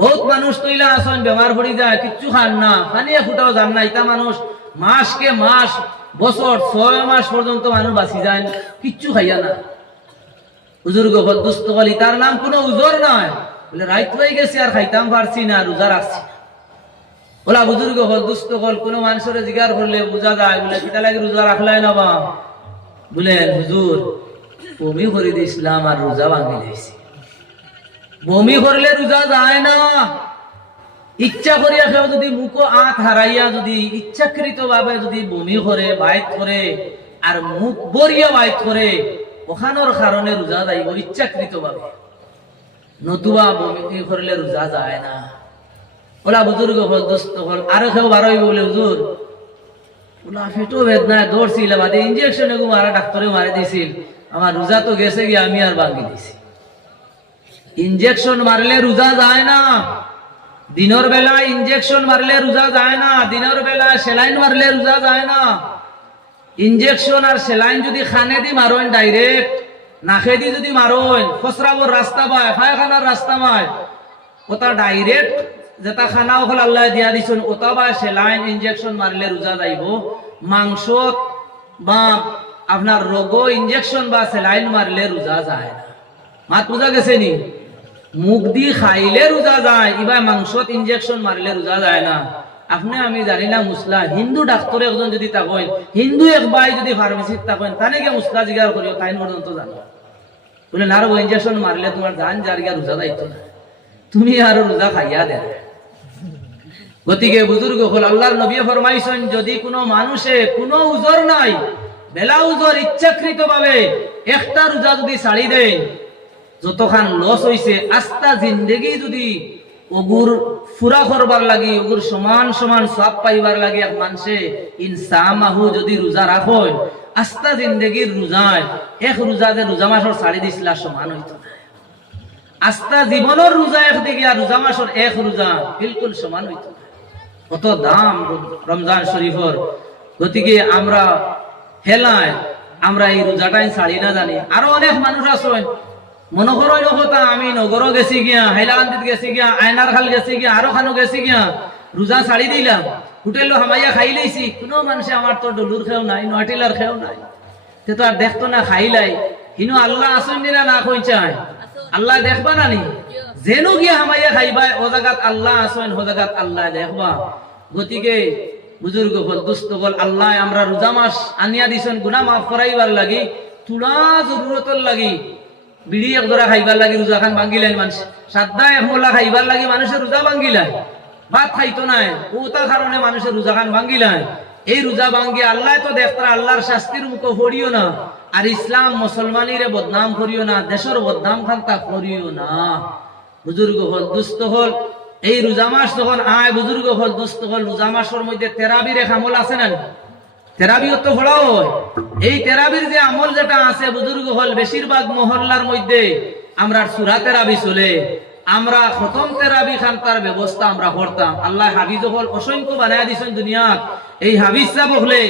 বহুত মানুষ তৈলা আসন বেমার পড়ি যায়, কিচ্ছু খান না, পানিয়া ফুটাও যান না। ইটা মানুষ মাসকে মাস, বছর 6 মাস পর্যন্ত মানুষ বাঁচি যায়, কিচ্ছু খাইয়া না। বুজুর্গ হল, দুস্থ হল, তার নাম কোনো উজর নয়। বলে রাইত হয়ে গেছে আর খাইতাম পারছি না, রোজা রাখছি। ওলা বুজুর্গ হল, দুস্থ হল, কোনো মানুষের জিজ্ঞাসা করলে বোঝা যায়, বলে কিতা লাগে রোজা রাখলাই না বা? বলে হুজুর বমি করে দিয়েছিলাম আর রোজা ভাঙি দিয়েছি। বমি করলে রোজা যায় না। ইচ্ছা করিয়া কেউ যদি মুখো আত হারাইয়া যদি ইচ্ছাকৃত ভাবে যদি বমি করে, বাইত করে, আর মুখ বরিয়া বাইত করে, ওখানোর কারণে রোজা যাইব ইচ্ছাকৃত ভাবে, নতুবা বমি করলে রোজা যায় না। ওলা বুজুর্গ হল, দোস্ত হল, আরো কেউ বারোই বলে হুজুর ওলা ফেটো বেদনায় দৌড়ছিল, বাদে ইঞ্জেকশন এগু মারা ডাক্তারে মারি দিছিল, আমার রোজা তো গেছে গিয়ে আমি আর ভাঙি দিছি। ইঞ্জেকশন মারলে রোজা যায় না। দিনের বেলা ইঞ্জেকশন মারলে রোজা যায় না। দিনের বেলা সেলাইন মারলে রোজা যায় না। ইঞ্জেকশন আর সেলাইন যদি খানে দি মারোন ডাইরেক্ট, নাকে দি যদি মারোন, ফসরাবর রাস্তা পায়, পায়খানার রাস্তা পায়, ওটা ডাইরেক্ট যেটা খানা ওখান আল্লাহ দিয়া দিছেন, ওটা বা সেলাইন ইঞ্জেকশন মারলে রোজা যাইব। মাংস বা আপনার রোগ ইঞ্জেকশন বা সেলাইন মারলে রোজা যায় না। মাত রোজা গেছে নি? মুখ দি খাইলে রোজা যায়, এবার মাংসত ইঞ্জেকশন মারলে রোজা যায় না। আপনি আমি জানি না মুসলা, হিন্দু ডাক্তার একজন যদি থাকেন, হিন্দু এক ভাই যদি ফার্মেসিত থাকেন, তানে গিয়ে মুসলা জিজ্ঞাসা করিও, তাই পর্যন্ত জানো বলে না ইঞ্জেকশন মারলে তোমার জান যার গিয়া রোজা যাইতো না, তুমি আরো রোজা খাইয়া দে। গতিকে বুজুর্গ হল, আল্লাহর নবী ফরমাইছেন, যদি কোনো মানুষে কোনো উজর নাই, বেলা উজর ইচ্ছাকৃত ভাবে একটা রোজা যদি ছাড়ি দেয়, যতখান লস হইছে, আস্তা জিন্দেগি যদি ওগুর ফুরা করবার লাগি, ওগুর সমান সমান সব পাইবার লাগে এক মানুষে ইনসামাহু যদি রোজা রাখো, আস্তা জিন্দেগির রোজায় এক রোজা যে রোজা মাসের ছাড়ি দিছিলা সমান হইতো না। আস্তা জীবনের রোজা একদিকে আর রোজা মাসের এক রোজা বিলকুল সমান হইতো না। কত দাম রমজান শরীফর। গতিকে আমরা হেলায় আমরা এই রোজাটাই ছাড়ি না জানি। আরো অনেক মানুষ আছেন মনে করো কথা, আমি নগর গেছি গিয়া, হাইলাকান্দিত গেছি গিয়া, আয়নার খাল গেছি গিয়া, আরো খানো গেছি গিয়া, রোজা ছাড়ি দিলাম, হোটেল হামাইয়া খাই লাইছি, কোনো মানুষে আমার তো ডলুর খেও নাই, নোয়াটিলার খেও নাই, সে তো আর দেখতো না খাইলাই। কিন্তু আল্লাহ আসেন না, না কই চায় আল্লাহ দেখবা না নি? যেন গিয়া হামাইয়া খাইবাই, ও জায়গাত আল্লাহ আসেন, ও জায়গাত আল্লাহ দেখবা। গতিকে বুজুর্গ হল, দুস্থ হল, আল্লাহ আমরা রোজা মাস আনিয়া দিছেন গুনাহ মাফ করাইবার লাগি, তুলা জরুরতর লাগি। বিড়ি এক ধরা খাইবার লাগি রোজা খান ভাঙ্গিলেন মানুষ, সাদা এক মোলা খাইবার লাগি মানুষের রোজা ভাঙ্গিলায়, ভাত খাইতো নাই, ওটার কারণে মানুষের রোজা খান ভাঙ্গিলায়। এই রোজা ভাঙ্গি আল্লাহ তো দেখতা, আল্লাহর শাস্তির মুখে পড়িও না, আর ইসলাম মুসলমানিরে বদনাম করিও না, দেশের বদনাম খান্তা করিও না। বুজুর্গ হল, দুস্থ হল, এই রোজা মাস যখন আয়, বুজুর্গ হল, দুস্থ হল, রোজা মাসের মধ্যে তেরাবির এক আমল আছে না? তেরাবিও তো পড়াও হয়। এই তেরাবির যে আমল যেটা আছে বুজুর্গ হল, বেশিরভাগ মহল্লার মধ্যে আমরা সূরা তেরাবি চলে, আমরা খতম তেরাবি খান তার ব্যবস্থা আমরা করতাম। আল্লাহ হাফিজ হল অসংখ্য বানায় দিছেন দুনিয়াত। এই হাফিজ সাহেব হলে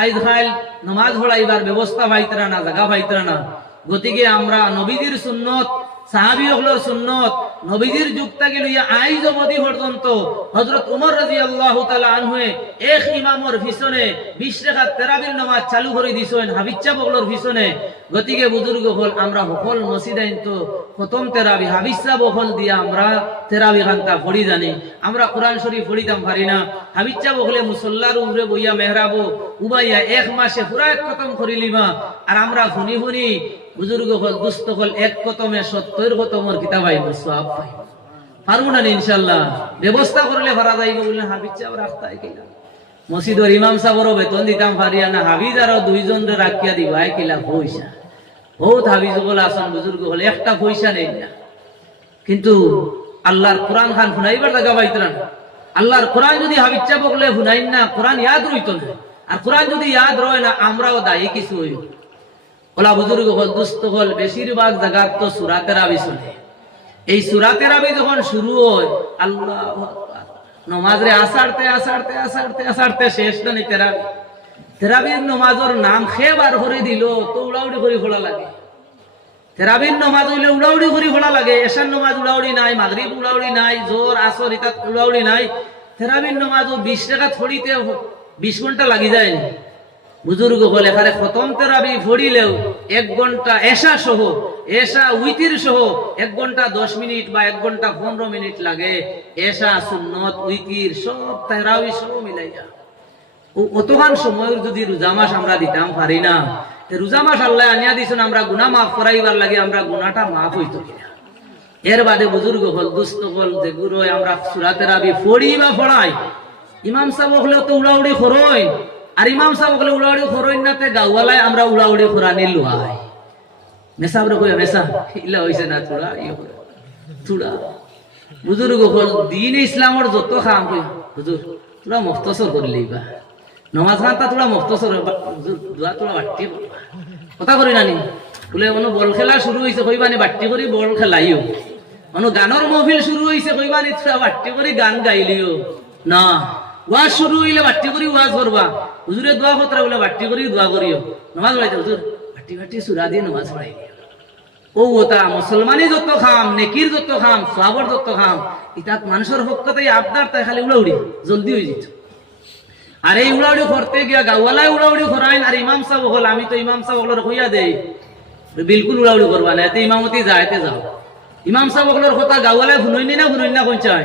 আইজ খাইল নামাজ পড়াইবার ব্যবস্থা পাইতরা না, জায়গা পাইতরা না। গতিকে আমরা নবীজির সুন্নত, সাহাবী হলর সুন্নত, নবীজির যুগ থেকে লইয়া আইজ অবধি পর্যন্ত হযরত ওমর রাদিয়াল্লাহু তাআলা আনহু এক ইমামর পিছনে 20 রাকাত তারাবির নামাজ চালু করে দিছেন হাফিজ সাহেব হলর পিছনে। গতিকে বুজুর্গ হল, আমরা সকল মসজিদাইন তো খতম তারাবি হাফিজ সাহেব হল দিয়া আমরা তারাবি খানটা পড়ি জানি। আমরা কোরআন শরীফ পড়িতাম পারি না, হাফিজ সাহেব হলে মুসল্লার উপরে বইয়া মেহরাবো উবাইয়া এক মাসে পুরা খতম করিলিমা, আর আমরা শুনি শুনি বুজুর্গ হল, দুস্থ হল, এক কতমে 70 কতমের কিতাব আইব, সওয়াব পাই। পারবো না ইনশাআল্লাহ, ব্যবস্থা করলে ভাড়া যাইব বলে হাফিজ সাহেব রাখতাই কিনা। মসজিদের ইমাম সাহেবেরও বেতন দিতাম পারিয়া না, হাফিজ আরো 2 জন রাখিয়া দিবাই কিলা পয়সা। বহুত হাফিজ বলে আসন বুজুর্গ হল, একটা পয়সা নেই না। কিন্তু আল্লাহর কোরআন খান শুনাইবার জায়গা পাইতরা না। আল্লাহর কোরআন যদি হাফিজ সাহেব বলে শুনাইন না, কোরআন ইয়াদ রইতো না। আর কোরআন যদি ইয়াদ রয় না, আমরাও দায়ী কিছু হইব। ওলা বুজুর্গ হল, দুস্থ হল, বেশিরভাগ জায়গার তো সূরা তেরাবি চলে। এই সূরা তেরাবি যখন শুরু হয়, আল্লাহু আকবার, নামাজে আসারতে আসারতে আসারতে আসারতে শেষ না তেরাবি। তেরাবির নামাজের নাম খেবার করে দিল তো উড়াউড়ি করে খোলা লাগে। তেরাবির নমাজ হইলে উড়াউড়ি করে পড়া লাগে, এশার নমাজ উড়াউড়ি নাই, মাগরিব উড়াউড়ি নাই, জোর আসর ইতা উড়াউড়ি নাই। তেরাবির নমাজ 20 টাকা ফড়িতে 20 ঘন্টা লাগি যায়। বুজুর্গ বলে এখানে খতম তেরাবি ফড়িলেও 1 ঘন্টা এশা সহ, এশা উইতির সহ 1 ঘন্টা 10 মিনিট বা 1 ঘন্টা 15 মিনিট লাগে। এশা সুন্নত উইতির সব তেরাবি সব মিলাইয়া অতখান সময়ের যদি রোজা মাস আমরা দিতাম পারি না, রোজা মাস আল্লাহ আনিয়া দিছেন আমরা গুনাহ মাফ করাইবার লাগে, আমরা গুনাহটা মাফ হইতো কিনা। এর বাদে বুজুর্গ হল দুস্থ হল যেগুলো আমরা সূরা তেরাবি ফড়ি বা ফড়াই, ইমাম সাহেব হলেও তো উড়াউড়ি খরই, আর ইমাম সাহেব হলে উড়াউড়ি খরই না, তে গাওয়ালায় আমরা উড়াউড়ি খরানি লুয়াই মেসাব রে কইয়া মেসা ইলা হইছে না তোরা তোরা বুজুর্গ হল দিন ইসলামের যত খাম কই হুজুর তোরা মুখতসর করলি বা নমাজ খানটা তোরা মুখতসর দোয়া তোরা বাট্টি কথা করি নানি বলে অনু বল খেলা শুরু হইছে কইবানি বাট্টি করি বল খেলাইও, অনু গানের মহফিল শুরু হইছে কইবানি তোরা বাট্টি করি গান গাইলিও না, ওয়াজ শুরু হইলে বাট্টি করি ওয়াজ করবা, হুজুরে দোয়া খতরা বলে বাট্টি করি দোয়া করিও, নামাজ পড়াইতে হুজুর বাট্টি বাট্টি সূরা দিয়ে নামাজ পড়াই ও ওটা মুসলমানি যত খাম, নেকির যত খাম, সওয়াবের যত খাম, এটা মানুষের পক্ষতেই আবদার তাই খালি উড়াউড়ি জলদি হয়ে যেত। আর এই উড়াউড়ি করতে গিয়া গাওয়ালায় উড়াউড়ি করাইন, আর ইমাম সাহেব হল আমি তো ইমাম সাহেব হলের হইয়া দেই বিলকুল উড়াউড়ি করবা না, এতে ইমামতি যাইতে যাও। ইমাম সাহেব হলের কথা গাওয়ালায় শুনইনি না কোন চাই।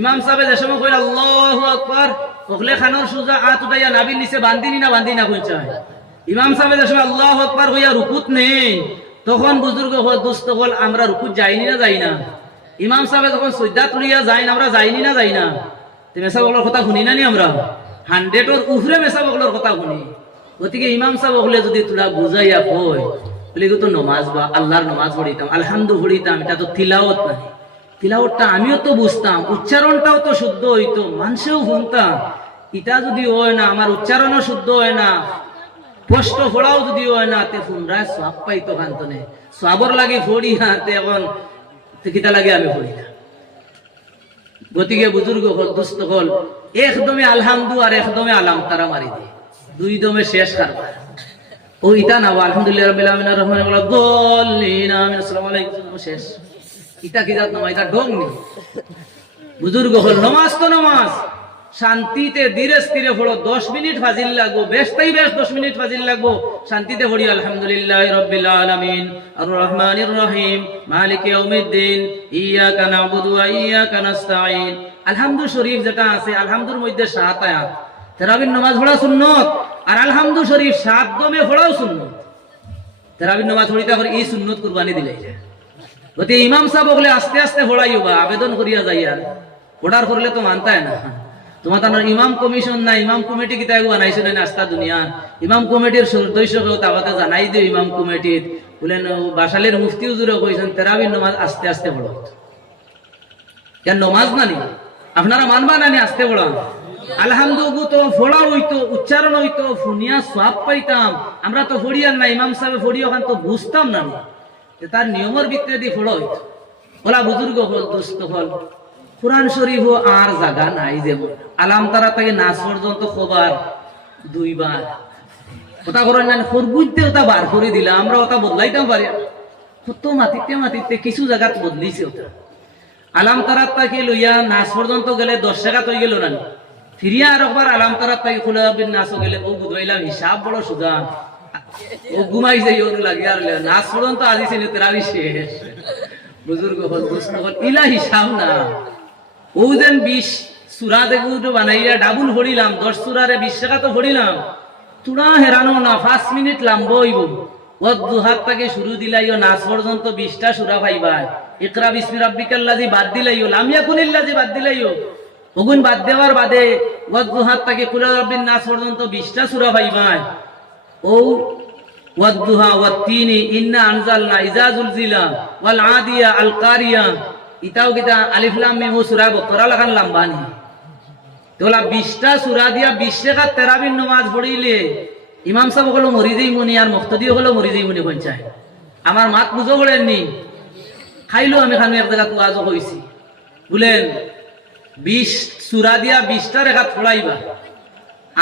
ইমাম সাহেব যে সময় কইল আল্লাহু আকবার ওখলে খানোর সুজা আত উঠাইয়া নাবির নিচে বান্ধিনি না কোন চাই। ইমাম সাহেব যে সময় আল্লাহু আকবার কইয়া রুকুত নেই, তখন বুজুর্গ হল দুস্থ হল আমরা রুকুত যাইনি না যাই না। ইমাম সাহেব যখন সজ্জা তুলিয়া যাই না আমরা যাইনি না যাই না। মেসা বগলের কথা শুনি না নি আমরা 100-এর উপরে মেসা বগলের কথা শুনি। গতিকে ইমাম সাহেব বগলে যদি তোরা বুঝাইয়া কই বলে তো নমাজ বা আল্লাহর নমাজ পড়িতাম আলহামদু পড়িতাম, এটা তো তিলাওয়াত নাই, তিলাওয়াতটা আমিও তো বুঝতাম, উচ্চারণটাও তো শুদ্ধ হইতো, মানুষেও শুনতাম। এটা যদি হয় না, আমার উচ্চারণও শুদ্ধ হয় না, স্পষ্ট ফোড়াও যদি হয় না, তে ফুনরায় সওয়াব পাইতো কান্তনে সওয়াবর লাগি ফড়ি হাতে এখন কিতা লাগে আমি ফড়ি না। গতিকে বুজুর্গ হল দুস্থ হল একদমে আলহামদু আর একদমে আলাম তারা মারি দিয়ে দুই দমে শেষ কারবার ও ইতা না আলহামদুলিল্লাহ রাব্বিল আলামিন আর রহমানির রহিম দল্লিন আমিন আসসালামু আলাইকুম শেষ। ইতা কি জাত নামা, ইতা ঢং নি। বুজুর্গ হল নামাজ তো নামাজ শান্তিতে ধীরে স্থিরে পড়ো, 10 মিনিট ফাজিল লাগবো, বেশ 10 মিনিট ফাজিল লাগবো, শান্তিতে পড়ি আলহামদুলিল্লাহি রাব্বিল আলামিন আর রহমানির রহিম মালিকি ইয়াউমিদ্দিন ইয়াকা না'বুদু ওয়া ইয়াকা নাস্তাঈন। আলহামদু শরীফ যেটা আছে, আলহামদুর মধ্যে 7 আয়াত, তারাবির নামাজ পড়া সুন্নত, আর আলহামদু শরীফ 7 দমে পড়াও সুন্নত। তারাবির নামাজ পড়িতে করে এই সুন্নত কুরবানি দিলাই যায়। গতি ইমাম সাহেব বলে আস্তে আস্তে পড়াইও বা আবেদন করিয়া যাই, আর অর্ডার করলে তো মানতায় না। তোমার ইমাম কমিশন না, ইমাম কমিটি কিতা বানাইছে না আস্তা দুনিয়া, ইমাম কমিটির সদস্যকেও তাকে জানাই দিও ইমাম কমিটির বলেন বাসালের মুফতি হুজুরে কইছেন তেরাবির নামাজ আস্তে আস্তে পড়ো। কেন নমাজ নানি আপনারা মানবা নানি আস্তে পড়া। আলহামদুলিল্লাহ তো ফোড়া হইতো, উচ্চারণ হইতো, ফুনিয়া সওয়াব পাইতাম। আমরা তো ফড়িয়ার না, ইমাম সাহেব ফড়ি ওখান তো বুঝতাম না, তার নিয়মের ভিতরে দিয়ে ফোড়া হইতো। ওলা বুজুর্গ হল দুস্থ হল কুরআন শরীফ আর জায়গা নাই, যেমন আলাম তারা থেকে নাচ পর্যন্ত খবর 2 বার ওটা করেন না, খরগুজতে ওটা বার করে দিলাম, আমরা ওটা বদলাইতাম পারি কত মাতিতে কিছু জায়গাত বদলিছে ওটা। আলাম তারাত তাকে লইয়া নাচ পর্যন্ত গেলে 10 টাকা তৈ গেল না, ফিরিয়া আর একবার আলাম তারাত তাকে খোলা নাচ গেলে ও বুঝাইলাম হিসাব বড় সুদা ও ঘুমাই যাই ওর লাগে, আর নাচ পর্যন্ত আজিছিল তেরাবি শেষ। বুজুর্গ হল দুস্থ হল ইলা হিসাব না, ও যেন 20 সূরা দেখুটো বানাইয়া ডাবল পড়িলাম, 10 সূরারে 20 টাকা তো পড়িলাম, তুড়া হেরানো না 5 মিনিট লাম্বা হইব। ওয়াদুহাত থেকে শুরু দিলাইও নাচ পর্যন্ত 20টা সূরা পাইবা। ইকরা বিসমি রাব্বিকাল্লাযী বাদ দিলাইও, লাম ইয়াকুনিল্লাযী বাদ দিলাইও, ওগুন বাদ দেওয়ার বাদে ওয়াদুহাত থেকে কুল রাব্বিন নাস পর্যন্ত 20টা সূরা পাইবা। ও ওয়াদুহা ওয়াত্তিনি ইন্না আনজালনা ইযা যুলজিলা ওয়াল আদিয়া আল কারিয়া, ইতাও কিতা আলিফ লাম মিম সূরা বকরা লাগান লম্বানি। তোলা 20টা সূরা দিয়া 20 টাকা তেরাবির নামাজ পড়িলে ইমাম সাহেব হলো মরিদেই মনি আর মুক্তাদি হলো মরিদেই মনি পঞ্চায়। আমার মাত বুঝো বলেননি, খাইলো আমি খানো এক জায়গা ওয়াজ হইছি বলেন 20 সূরা দিয়া 20টা রেখাত পড়াইবা,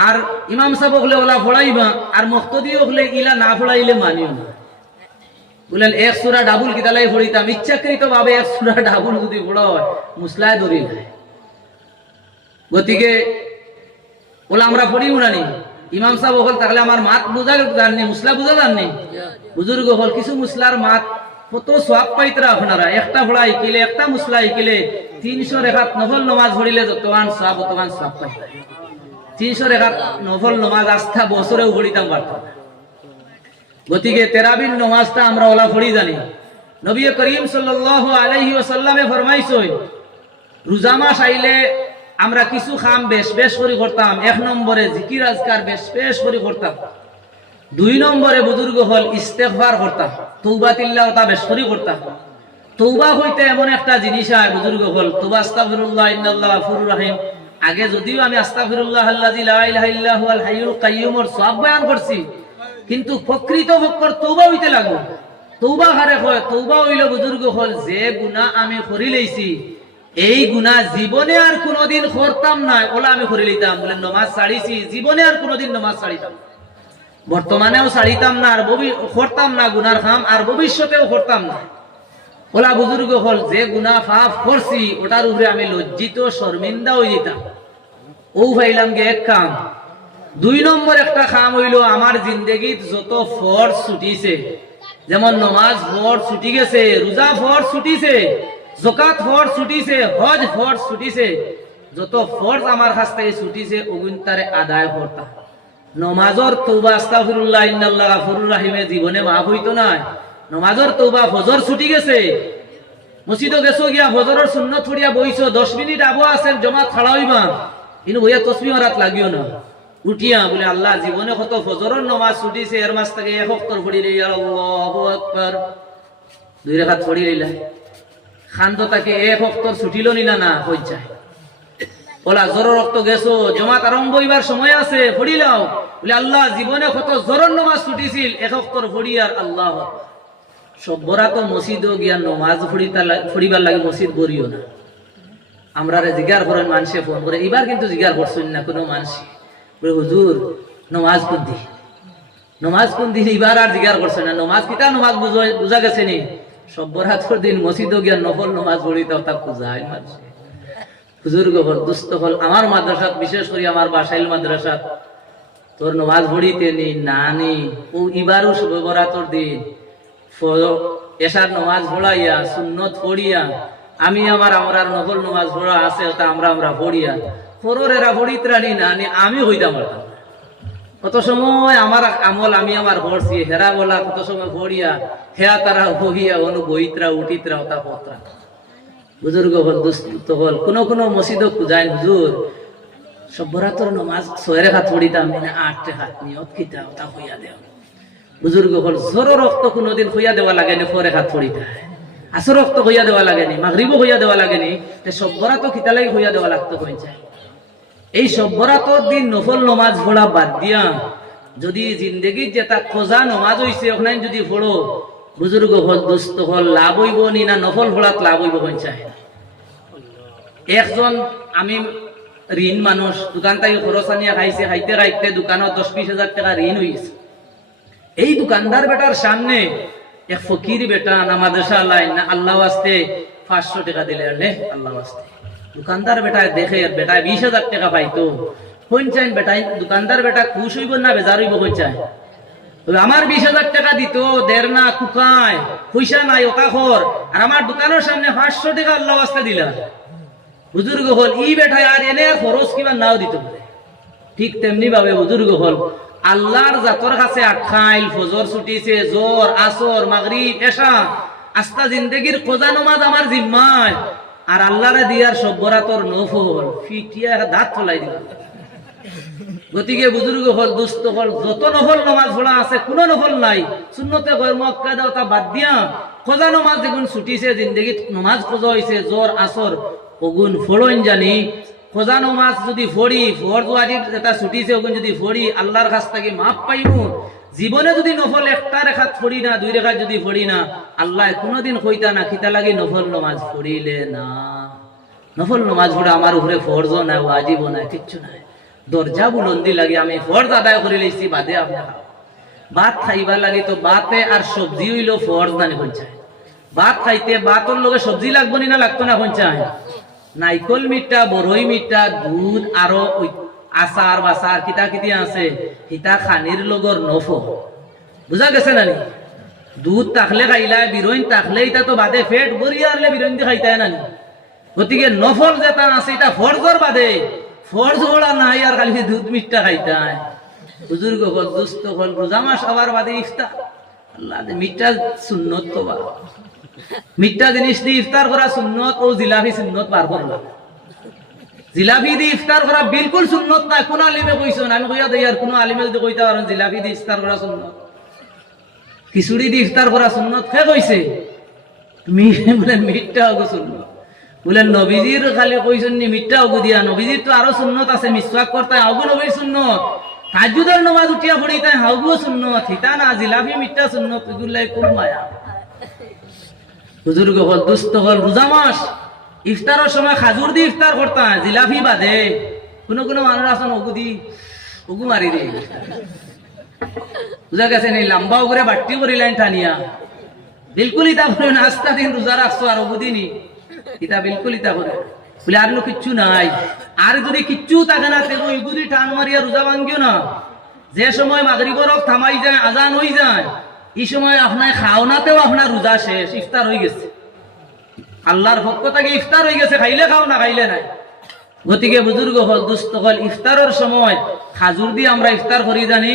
আর ইমাম সাহেব হলে ওলা পড়াইবা, আর মুক্তাদি হলে ইলা না পড়াইলে মানিও না। বলেন 1 সূরা ডাবল কিতালাই পড়িতাম, ইচ্ছাকৃত ভাবে 1 সূরা ডাবল যদি পড়া হয় মুসলায় ধরি যায়। গতিকে বলে আমরা পড়িও না নি, ইমাম সাহেব হল তাহলে আমার মাত বুঝা জাননি, মুসলা বুঝা জাননি, বুজুর্গ হল কিছু মুসলার মাত কত সওয়াব পাইতরা আপনারা, একটা পড়া ইকিলে একটা মুসলা ইকিলে 300 রেখাত নফল নামাজ পড়িলে যতমান সওয়াব ততমান সওয়াব পাইতা। 300 রেখাত নফল নামাজ আস্থা বছরেও পড়িতাম পারতাম। গতিকে তেরাবির নামাজটা আমরা ওলা পড়ি জানি। নবী করিম সাল্লাল্লাহু আলাইহি ওয়াসাল্লামে ফরমাইছেন রোজা মাস আইলে আমরা কিছু খাম বেশ বেশ করে করতাম। 1 নম্বরে জিকির আজকার বেশ বেশ করে করতাম। 2 নম্বরে বুজুর্গ হল ইস্তেগফার করতাম, তওবাতিল্লাহ তা বেশ করে করতাম। তওবা হইতে এমন একটা জিনিস আর বুজুর্গ হল তওবা আস্তাগফিরুল্লাহ ইন্নাল্লাহ গফুরুর রহিম। আগে যদিও আমি আস্তাগফিরুল্লাহ আল্লাযী লা ইলাহা ইল্লা হুয়াল হাইয়ুল কাইয়্যুমর সওয়াব বয়ান করছি, কিন্তু প্রকৃত ভক্তর তওবা হইতে লাগো। তওবা হারে হয়, তওবা হইল বুজুর্গ হল যে গুনাহ আমি করি লইছি এই গুনাহ জীবনে আর কোনোদিন করতাম না, ওলা আমি করে লইতাম। বলেন নামাজ ছাড়িছি, জীবনে আর কোনোদিন নামাজ ছাড়িতাম, বর্তমানেও ছাড়িতাম না, আর করতাম না গুনার কাম, আর ভবিষ্যতেও করতাম না। ওলা বুজুর্গ হল যে গুনাহ পাপ করছি ওটার উপরে আমি লজ্জিত শর্মিন্দা হয়ে যেতাম। ও ভাইলাম গে এক কাম। 2 নম্বর একটা কাম হইল আমার জিন্দেগিত যত ফরজ ছুটিছে, যেমন নামাজ ফরজ ছুটি গেছে, রোজা ফরজ ছুটিছে, যাকাত ফরজ ছুটিছে, হজ ফরজ ছুটিছে, যত ফরজ আমার কাছ থেকে ছুটিছে ওগুন তারে আদায় করতাম। নামাজের তওবা আস্তাগফিরুল্লাহ ইন্নাল্লাহ গফুরুর রহিমে জীবনে মাফ হইতো না। নামাজের তওবা ফজর ছুটি গেছে, মসজিদে গেছো গিয়া ফজরের সুন্নত পড়িয়া বইছো, 10 মিনিট আবু আছেন জমাত খাড়া হইবা, কিন্তু বইয়া তাসবিহ মারাত লাগিও না। উঠিয়া বলে আল্লাহ জীবনে কত ফজরের নামাজ ছুটিছে, এর মাস থেকে 1 ওয়াক্ত পড়ি রে আল্লাহু আকবার, 2 রাকাত পড়ি লইলা। খান্ত তাকে 1 ওয়াক্ত ছুটিল নি না হই যায়। বলা জোরের রক্ত গেছো, জমাত আরম্ভ হইবার সময় আছে, পড়ি লাও। বলে আল্লাহ জীবনে কত জোরের নামাজ ছুটিছিল, 1 ওয়াক্ত পড়ি আর আল্লাহু আকবার। সব্বরা তো মসজিদও গিয়া নামাজ পড়িবার লাগে মসজিদ গড়িও না। আমরা জিজ্ঞার করেন মানুষে ফোন করে, এবার কিন্তু জিজ্ঞার করছেন না কোনো মানুষ, বলে হুজুর নামাজ কোন দিন, নামাজ কোন দিন, এবার আর জিজ্ঞার করছেন না। নামাজ কিতা নামাজ বুঝা গেছে নি, সব্বরাতর দিন মসজিদও গিয়া নফল নামাজ পড়িতাম তা বুঝায় মানুষ। বুজুর্গ হল দুস্থ হল আমার মাদ্রাসাত, বিশেষ করে আমার বাসাইল মাদ্রাসাত তোর নামাজ পড়িতে নি না নি, ও এবারও সব্বরাতর দিন এশার নামাজ পড়াইয়া সুন্নত পড়িয়া আমি আমার নফল নামাজ পড়া আছে ওটা আমরা পড়িয়া পরেরা পড়িত্রানি না নি আমি হইতাম পারতাম। কত সময় আমার আমল আমি আমার পড়ছি, হেরা বলা কত সময় পড়িয়া হেয়া তারা বহিয়া অনু বইত্রা উঠিত্রা ওটা পত্রা। বুজুর্গ হল দুস্থ হল কোন মসজিদ খুঁজায় হুজুর সব্বরাতর নামাজ 6 রাকাত পড়িতাম, 8 রাকাত নিয়ত কিতা ওটা হইয়া দেও। বুজুর্গ হল জোর রক্ত কোনদিন হইয়া দেওয়া লাগেনি, 4 রাকাত পড়িতা, আসর রক্ত হইয়া দেওয়া লাগেনি, মাগরিবও হইয়া দেওয়া লাগেনি, সব্বরাত কিতা লাগি হইয়া দেওয়া লাগতো কই যায়। এই সব্বরাতর দিন নফল নামাজ পড়া বাদ দিয়া যদি জিন্দেগির যেটা খোঁজা নামাজ হইছে ওখানে যদি পড়ো, বুজুর্গ হল দুস্থ হল লাভ হইব নি না নফল পড়াত লাভ হইব কই যায়। একজন আমি ঋণ মানুষ, দোকান থেকে খরচ আনিয়া খাইছে, খাইতে খাইতে দোকানত 10-20 হাজার টাকা ঋণ হইছে। এই দোকানদার বেটার সামনে এক ফকির বেটা না মাদ্রাসা লাইন না আল্লাহ ওয়াস্তে 500 টাকা দিলে আল্লাহ ওয়াস্তে। দোকানদার বেটায় দেখে বেটায় 20 হাজার টাকা পাইতো, কোন চাইন বেটায় দোকানদার বেটা খুশ হইব না বেজার হইব কই চাই। আমার 20 হাজার টাকা দিত, দের না কুকায় পয়সা নাই ওকা খর, আর আমার দোকানের সামনে 500 টাকা আল্লাহ ওয়াস্তে দিলা। বুজুর্গ হল ই বেটায় আর এনে খরচ কিবা নাও দিত। ঠিক তেমনি ভাবে বুজুর্গ হল আল্লাহর জাতর কাছে আখাইল ফজর ছুটিছে, জোর আসর মাগরিব এশা আস্তা জিন্দেগির খোঁজা নামাজ আমার জিম্মায়, আর আল্লাহরে দিয়ার সব্বরাতর নফল ফিটিয়া দাঁত ফলাই দিল। গতিকে বুজুর্গ হল দুস্থ হল যত নফল নামাজ পড়া আছে কোন নফল নাই, সুন্নতে গয়র মুআক্কাদা তা বাদ দিয়া খোঁজা নামাজ যেগুন ছুটিছে জিন্দেগিত নামাজ খোঁজা হইছে জোর আসর ওগুন ফড়ইন জানি। খোঁজা নামাজ যদি পড়ি ফরজ ওয়াজিব যেটা ছুটিছে ওগুন যদি পড়ি আল্লাহর কাছ থেকে মাফ পাইমু। জীবনে যদি নফল 1 রাকাত পড়ি না 2 রাকাত যদি পড়ি না আল্লাহ কোনদিন কইতা না খিতা লাগি নফল নামাজ পড়িলে না। নফল নামাজ পড়া আমার উপরে ফরজ না ওয়াজিব না কিচ্ছু নাই, দরজা বুলন্দি লাগে আমি ফরজ আদায় করে লইছি বাদে আপনারা ভাত খাইবার লাগে তো ভাতে আর সবজি হইল ফরজ নানি পঞ্চায়। ভাত খাইতে ভাতর লগে সবজি লাগবো না লাগতো না পঞ্চায়। নাইকল মিঠা, বরই মিঠা, দুধ আরো আচার বাচার কিতা কিতি আছে হিতা খানির লগর নফ। বুঝা গেছে নানি? দুধ তাকলে খাইলাই, বিরইন তাকলে ইটা তো বাদে ফেট বরিয়া আরলে বিরইন দিয়ে খাইতাই নানি। গতিকে নফল যেটা আছে এটা ফরজর বাদে, ফরজ ওরা নাই আর খালি দুধ মিঠা খাইতাই। বুজুর্গ হল, দুস্থ হল, রোজা মাস আবার বাদে ইফতার। আল্লাহ মিঠা সুন্নত তো বা মিঠা জিনিস দিয়ে ইফতার করা সুন্নত ও জিলাপি সুন্নত পার করলাম। জিলাপি দিয়ে ইফতার করা বিলকুল সুন্নত না। কোন আলিমে কইছেন? আমি কইয়া দেই আর কোন আলিমে যদি কইতে পারেন জিলাপি দিয়ে ইফতার করা সুন্নত, খিচুড়ি দিয়ে ইফতার করা সুন্নত কে কইছে? বলে মিঠা হগো সুন্নত। বলে নবীজির খালি কইছেন নি মিঠা হগো দিয়া? নবীজির তো আরো সুন্নত আছে। মিসওয়াক করতে হগো নবীর সুন্নত, তাহাজ্জুদের নামাজ উঠিয়া পড়িতে হগো সুন্নত। হিতা না জিলাপি মিঠা সুন্নত, এগুলাই খুব মায়া। বুজুর্গ হল, দুস্থ হল, রোজা মাস ইফতারের সময় খাজুর দিয়ে ইফতার করতাম, জিলাপি বাদে। কোন কোন মানুষ আছেন ওগু মারি দিয়ে বুঝা গেছে নি, লম্বা করে বাট্টি করিলেন টানিয়া। বিলকুল ইতা করে নাস্তা দিন রোজা রাখছো আর ওগুদিনই ইতা বিলকুল ইতা করে বলে আর কিচ্ছু নাই। আর যদি কিচ্ছু থাকে না তেমন ইগুদি টান মারিয়া রোজা ভাঙ্গিও না। যে সময় মাগরিবের রক থামাই যায়, আজান হয়ে যায়, এই সময় আপনার খাওনাতেও আপনার রোজা শেষ, ইফতার হয়ে গেছে। আল্লাহর পক্ষ থেকে ইফতার হয়ে গেছে, খাইলে খাও না খাইলে নাই। গতিকে বুজুর্গ হল, দুস্থ হল, ইফতারের সময় খাজুর দিয়ে আমরা ইফতার করি জানি,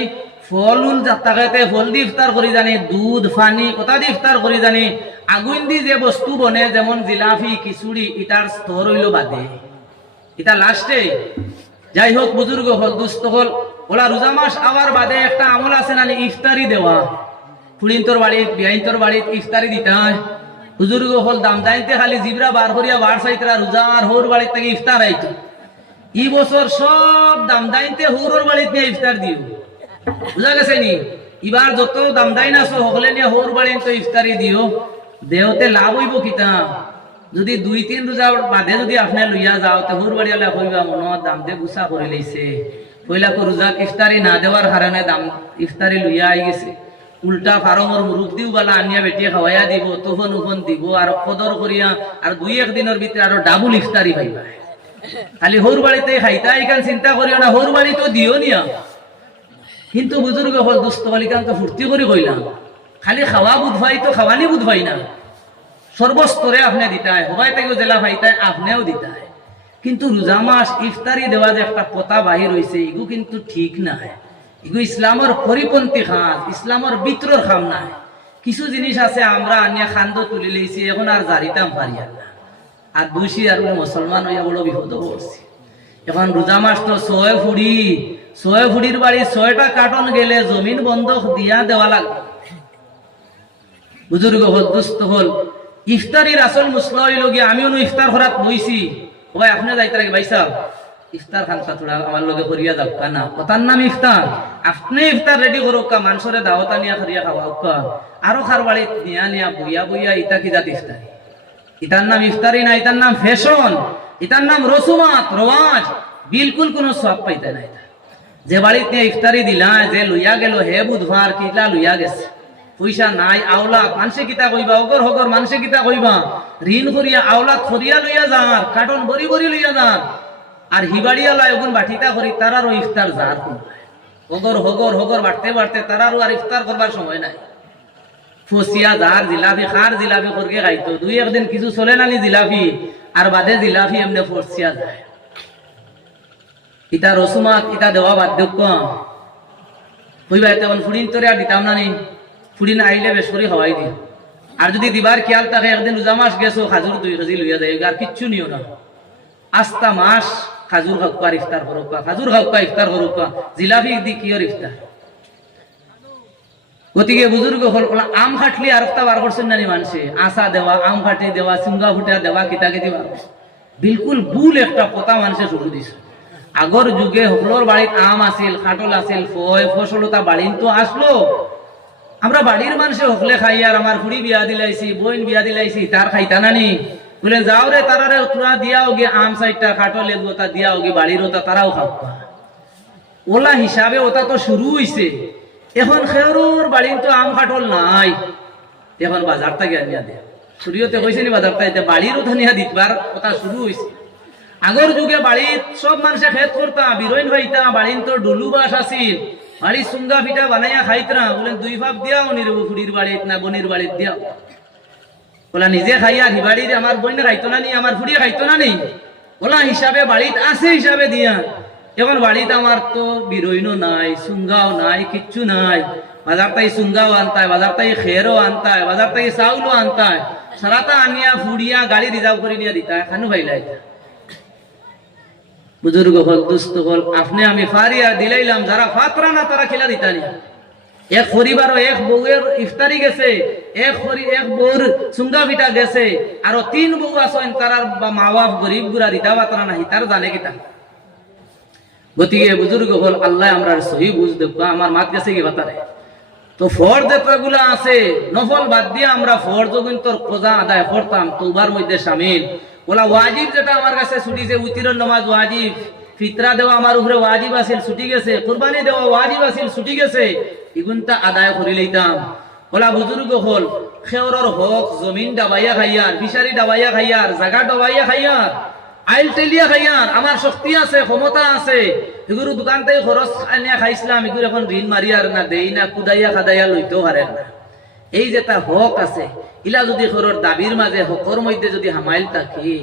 ফল উল যাতে ফল দিয়ে ইফতার করি জানি, দুধ পানি কথা দিয়ে ইফতার করি জানি। আগুন দিয়ে যে বস্তু বনে যেমন জিলাপি খিচুড়ি ইটার স্তর হইল বাদে, এটা লাস্টে। যাই হোক বুজুর্গ হল, দুস্থ হল, ওলা রোজা মাস আবার বাদে একটা আমল আছে না, ইফতারি দেওয়া। ফুড়িন তোর বাড়িত বিয়াইন তোর বাড়িত ইফতারি দিতে হয়। বুজুর্গ হল, দাম দাইতে খালি জিবরা বার করিয়া বার সাইতরা রোজা আর হোর বাড়ির থেকে ইফতার আইতো। এই বছর সব দাম দাইতে হোর বাড়িতে নিয়ে ইফতার দিও। বুঝা গেছে নি? এবার যত দাম দাইন আছো হকলে নিয়ে হোর বাড়িতে ইফতারি দিও। দেহতে লাভ হইব কিতা? যদি 2-3 রোজা বাদে যদি আপনি লইয়া যাও তো হোর বাড়ি আলা কইবা মন দাম দে গুছা করে লইছে, কইলা কো রোজা ইফতারি না দেওয়ার কারণে দাম ইফতারি লইয়া আই গেছে। উল্টা ফারমর মুরুখ দিও বালা আনিয়া বেটিয়ে খাওয়াইয়া দিব, তোফন উফন দিব আর কদর করিয়া আর 2-1 দিনের ভিতরে আরো ডাবল ইফতারি পাইবা। খালি হোর বাড়িতে খাইতা এখান চিন্তা করিও না, হোর বাড়ি তো দিও নিয়া। কিন্তু বুজুর্গ হল, দুস্থ হলিকান তো ফুর্তি করে কইলাম, খালি খাওয়া বুধ ভাই তো খাওয়ানি বুধ ভাই না, সর্বস্তরে আপনি দিতায়, হবাই থেকে জেলা ভাইতায় আপনিও দিতায়। কিন্তু রোজা মাস ইফতারি দেওয়া যে একটা পতা বাহির হয়েছে, এগু কিন্তু ঠিক নাই। এগু ইসলামের পরিপন্থী খান, ইসলামের বিত্রর খাম নাই। কিছু জিনিস আছে আমরা আনিয়া খান্দ তুলি লইছি, এখন আর জারিতাম পারিয়া না। আর দুষি আর মুসলমান হইয়া বড় বিপদ পড়ছি। এখন রোজা মাস তো 6 ফুড়ির বাড়ি 6টা কার্টন গেলে জমিন বন্ধক দিয়া দেওয়া লাগবে। বুজুর্গ হল, দুস্থ হল, ইফতারির আসল মুসলা হইল গিয়ে আমিও ইফতার করাত বইছি। ওই আপনি যাইতে রাখি ভাই সাহেব ইফতার খানকা তোরা আমার লগে করিয়া যাও না, কথার নাম ইফতার। আপনি ইফতার রেডি করুক কা, মানুষরে দাওয়াত নিয়া করিয়া খাওয়াও কা, আরো খার বাড়িত নিয়া বইয়া বইয়া ইটা কি জাত ইফতারি? ইটার নাম ইফতারি না, ইটার নাম ফ্যাশন, ইটার নাম রসুমাত রওয়াজ। বিলকুল কোনো সব পাইতে নাই। যে বাড়িতে ইফতারি দিলা, যে লইয়া গেল হে বুধবার কিলা লইয়া গেছে, পয়সা নাই আওলাদ মানুষে কিতা কইবা, অগর হগর মানুষে কিতা কইবা, ঋণ করিয়া আওলাদ খরিয়া লইয়া যান, কার্টন বড়ি বড়ি লইয়া যান, আর হিবাড়িয়া লয় ওগুন বাটিতা করি তারারও ইফতার যার অগর হগর হগর বাড়তে বাড়তে তারারও আর ইফতার করবার সময় নাই। ফসিয়া যার জিলাপি খার জিলাপি করকে খাইতো, 2-1 দিন কিছু চলে নানি জিলাপি, আর বাদে জিলাপি এমনি ফসিয়া যায়। ইটা রসুমাত ইটা দেওয়া বাদ দেব কইবা তেমন ফুড়িন তোরে আর দিতাম না নি, ফুড়িন আইলে বেশ করে হওয়াই দিও। আর যদি দিবার খেয়াল থাকে একদিন রোজা মাস গেছো খাজুর 2 কেজি লইয়া যায়, আর কিচ্ছু নিও না। আস্তা মাস খাজুর খাওকা ইফতার করুকা, খাজুর খাওকা ইফতার করুকা, জিলাপি দি কিয়র ইফতার। গতিকে বুজুর্গ হল, আম খাটলি আর একটা বার করছেন নানি মানুষে, আশা দেওয়া, আম খাটি দেওয়া, সিঙ্গা ফুটা দেওয়া, কিতা কিতি বার বিলকুল ভুল একটা পতা মানুষে শুরু দিছে। আগর যুগে সকলের বাড়িত আম আছিল, খাটল আছিল, ফসলতা বাড়িন তো আসলো। আমরা বাড়ির মানুষে হকলে খাই, আর আমার খুড়ি বিয়া দিলাইছি, বোন বিয়া দিলাইছি, তার খাইতা নানি বলে যাও রে তারারে তোরা দিয়াও গে আম 4টা, খাটল লেবুতা দিয়াও গে বাড়ির ওটা তারাও খাওয়া। ওলা হিসাবে ওটা তো শুরু হইছে, এখন খেরুর বাড়ি তো আম কাঠল নাই, এখন বাজার থেকে আনিয়া দেয়। শুরুতে কইছে নি বাজার থেকে বাড়ির উঠানিয়া দিতবার কথা শুরু হয়েছে। আগর যুগে বাড়িত সব মানুষে খেত করতাম, বিরোইন হইতা, বাড়ির তো ডুলু বাস আছিল, বাড়ির সুঙ্গা পিঠা বানাইয়া খাইতরা, বলেন 2 ভাগ দিয়াও নিরব ফুড়ির বাড়িত না বনির বাড়িত দিয়াও, বলা নিজে খাইয়া হিবাড়ির আমার বইনে খাইতো না নি, আমার ফুড়িয়ে খাইতো না নি, বলা হিসাবে বাড়িত আছে হিসাবে দিয়া। এখন বাড়িতে আমার তো বিরোইনও নাই, সুঙ্গাও নাই, কিচ্ছু নাই। বাজার তাই সুঙ্গাও আনতায়, বাজার তাই খেরও আনতায়, বাজার তাই চাউলও আনতায়, সারাটা আনিয়া ফুড়িয়া গাড়ি রিজার্ভ করে নিয়ে দিতায়, খানু ভাইলাই। বুজুর্গ হল, দুস্থ হল, আপনি আমি ফারিয়া দিলাইলাম, যারা ফাতরা না তারা খেলা দিতা নিয়া। এক পরিবার এক বউয়ের ইফতারি গেছে, এক বউর সুঙ্গা পিঠা গেছে, আরো 3 বউ আছেন, তারার মা বাপ গরিব গুড়া দিতা বাতরা নাহি, তার জানে কিতা। গতিকে বুজুর্গ হল, আল্লাহ আমরা সহি বুঝ দেব, আমার মাত গেছে কি বাতারে। তো ফরজ যেগুলা আছে নফল বাদ দিয়ে আমরা ফরজ কিন্তু কোজা আদায় করতাম, তওবার মধ্যে শামিল। ওলা ওয়াজিব যেটা আমার কাছে ছুটিছে, উতিরের নামাজ ওয়াজিব, ফিতরা দেওয়া আমার উপরে ওয়াজিব আছিল, ছুটি গেছে, কুরবানি দেওয়া ওয়াজিব আছিল, ছুটি গেছে, এগুনটা আদায় করে লইতাম। ওলা বুজুর্গ হল, খেওরের হক জমিন ডাবাইয়া খাইয়ার, ফিশারি ডাবাইয়া খাইয়ার, জায়গা ডাবাইয়া খাইয়ার, আইল টেলিয়া খাইয়ার, আমার শক্তি আছে, ক্ষমতা আছে, এগুলো দোকান থেকে খরচ আনিয়া খাইছিলাম, এগুলো এখন ঋণ মারিয়ার না দেই না, কুদাইয়া খাদাইয়া লইতেও পারেন না। এই যেটা হক আছে, ইলা যদি খরর দাবির মাঝে হকর মধ্যে যদি হামাইল থাকি,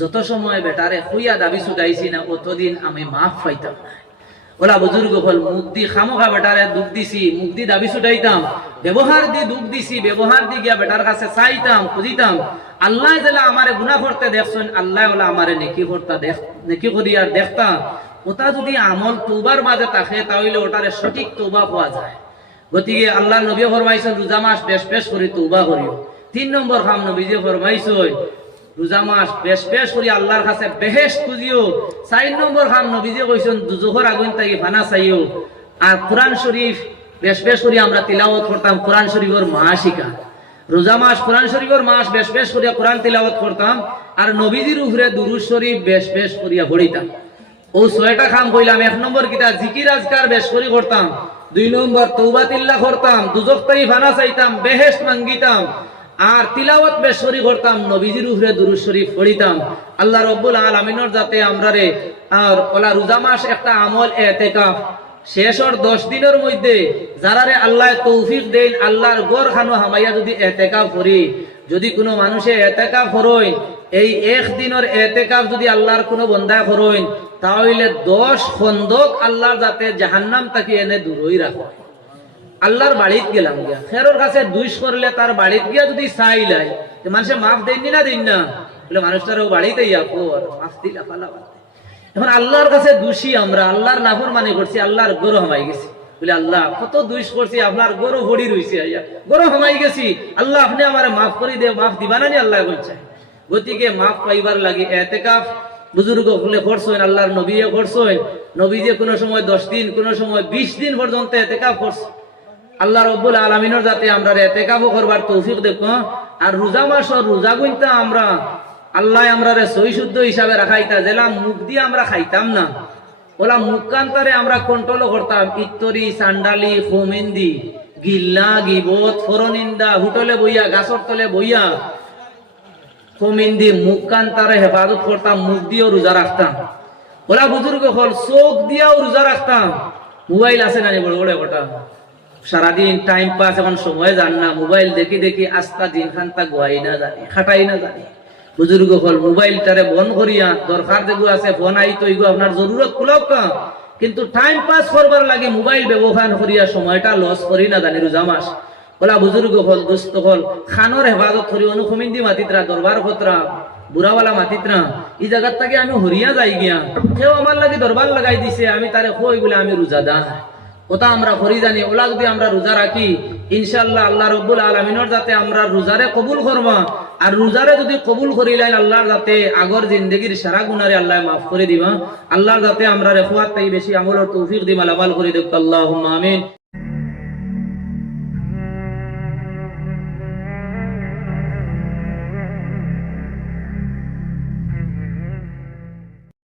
যত সময় বেটারে খুইয়া দাবি ছুটাইছি না, অতদিন আমি মাফ পাইতাম না। ওলা বুজুর্গ হল, মুখ দি খামোখা বেটারে দুঃখ দিছি, মুখ দি দাবি ছুটাইতাম, ব্যবহার দি দুঃখ দিছি, ব্যবহার দি গিয়া বেটার কাছে চাইতাম, খুঁজিতাম। আল্লাহ যেলা আমারে গুনাহ করতে দেখছেন, আল্লাহ ওলা আমারে নেকি করিয়া দেখতাম। ওটা যদি আমল তওবার মাঝে থাকে, তাহলে ওটারে সঠিক তওবা পাওয়া যায়। গতিকে আল্লাহ নবী ফরমাইছেন, রোজা মাস বেশ বেশ করে তওবা করিও। 3 নম্বর কাম নবীজি ফরমাইছেন, রোজা মাস বেশ বেশ করে আল্লাহর কাছে বেহেশত খুঁজিও। 4 নম্বর কাম নবীজি কইছেন, দুজখের আগুন থেকে ফানা চাইও। আর কোরআন শরীফ বেশ বেশ করে আমরা তিলাওয়াত করতাম, কোরআন শরীফের মাসিকা। রোজা মাস কোরআন শরীফের মাস, বেশ বেশ করিয়া কোরআন তিলাওয়াত করতাম, আর নবীজির উপরে দুরূদ শরীফ বেশ বেশ করিয়া পড়িতাম। ও 6টা কাম কইলাম। 1 নম্বর কিতা জিকির আজকার বেশ করে করতাম, 2 নম্বর তওবাতিল্লাহ করতাম, দুজখ থেকে ফানা চাইতাম, বেহেশত মাঙ্গিতাম, আর তিলাওয়াত বেশ করে করতাম, নবীজির উপরে দুরূদ শরীফ পড়িতাম। আল্লাহ রাব্বুল আলামিনের যাতে আমরারে আর ওলা রোজা মাস একটা আমল ইতিকাফ শেষর 10 দিনের মধ্যে যারারে আল্লাহ তৌফিক দেন, আল্লাহর ঘর খানো হামাইয়া যদি ইতিকাফ করি, যদি কোনো মানুষে ইতিকাফ করেন, এই 1 দিনের ইতিকাফ যদি আল্লাহর কোনো বান্দা করেন, তাহলে 10 খন্দক আল্লাহর যাতে জাহান্নাম থেকে এনে দূরই রাখে। আল্লাহর বাড়িতে গেলাম গিয়া, খেরোর কাছে দুইশ করলে তার বাড়িতে গিয়া যদি চাইলাই, মানুষে মাফ দেননি না দেন না, বলে মানুষটারও বাড়িতে ইয়া কর মাফ দিলা পালা। এখন আল্লাহর কাছে দোষী আমরা, আল্লাহর নাফরমানি করছি, আল্লাহর গরু হামাই গেছি, বলে আল্লাহ কত দুইশ করছি, আপনার গরু ভরি রইছে, গরু হামাই গেছি, আল্লাহ আপনি আমার মাফ করে দে, মাফ দিবা না নি আল্লাহ বলছে। গতিকে মাফ পাইবার লাগে ইতিকাফ বুজুর্গ হলে করছেন, আল্লাহর নবীও করছেন, নবী যে কোনো সময় 10 দিন, কোনো সময় 20 দিন পর্যন্ত ইতিকাফ করছে। আল্লাহ রাব্বুল আলামিনের যাতে আমরা ইতিকাফ করবার তৌফিক দেখো। আর রোজা মাস রোজা গুনতা আমরা আল্লাহ আমরারে সহি শুদ্ধ হিসাবে রাখাইতা, জেলা মুখ দিয়ে আমরা খাইতাম না, ওলা মুখান্তরে আমরা কন্ট্রোল করতাম। ইত্তরি, সান্ডালি, ফোমেন্দি, গিল্লা, গিবত, ফরনিন্দা, হোটেলে বইয়া, গাছর তলে বইয়া ফোমেন্দি মুখান্তরে হেফাজত করতাম, মুখ দিয়েও রোজা রাখতাম। ওলা বুজুর্গ হল, চোখ দিয়েও রোজা রাখতাম। মোবাইল আছে না বড় বড় গোটা, সারাদিন টাইম পাস, এখন সময় যান না, মোবাইল দেখি দেখি আস্তা দিন খান্তা গোয়াই না জানি, খাটাই না জানি। বুজুর্গ হল, মোবাইলটারে বন্ধ করিয়া দরকার যেগুলো আছে ফোন আই তো এগুলো আপনার জরুরত কুলাওক, কিন্তু টাইম পাস করবার লাগে মোবাইল ব্যবহার করিয়া সময়টা লস করি না জানি রোজা মাস। ওলা বুজুর্গ হল, দুস্থ হল, খানোর হেফাজত করি, অনুফমিন্দি মাতিতরা, দরবার খতরা, বুড়াওয়ালা মাতিতরা, এই জায়গার থেকে আমি হরিয়া যাই গিয়া, কেউ আমার লাগে দরবার লাগাই দিছে, আমি তারে কই বলে আমি রোজাদার, ওটা আমরা করি জানি। ওলা যদি আমরা রোজা রাখি, ইনশাআল্লাহ আল্লাহ রাব্বুল আলামিনের যাতে আমরা রোজারে কবুল করবা, আর রোজারে যদি কবুল করিলেন আল্লাহর যাতে আগর জিন্দগির সারা গুনারে আল্লাহ মাফ করে দিবা। আল্লাহর যাতে আমরা রেখুয়াত তাই বেশি আমলের তৌফিক দিবা, লাভাল করে দেব। আল্লাহুম্মা আমিন।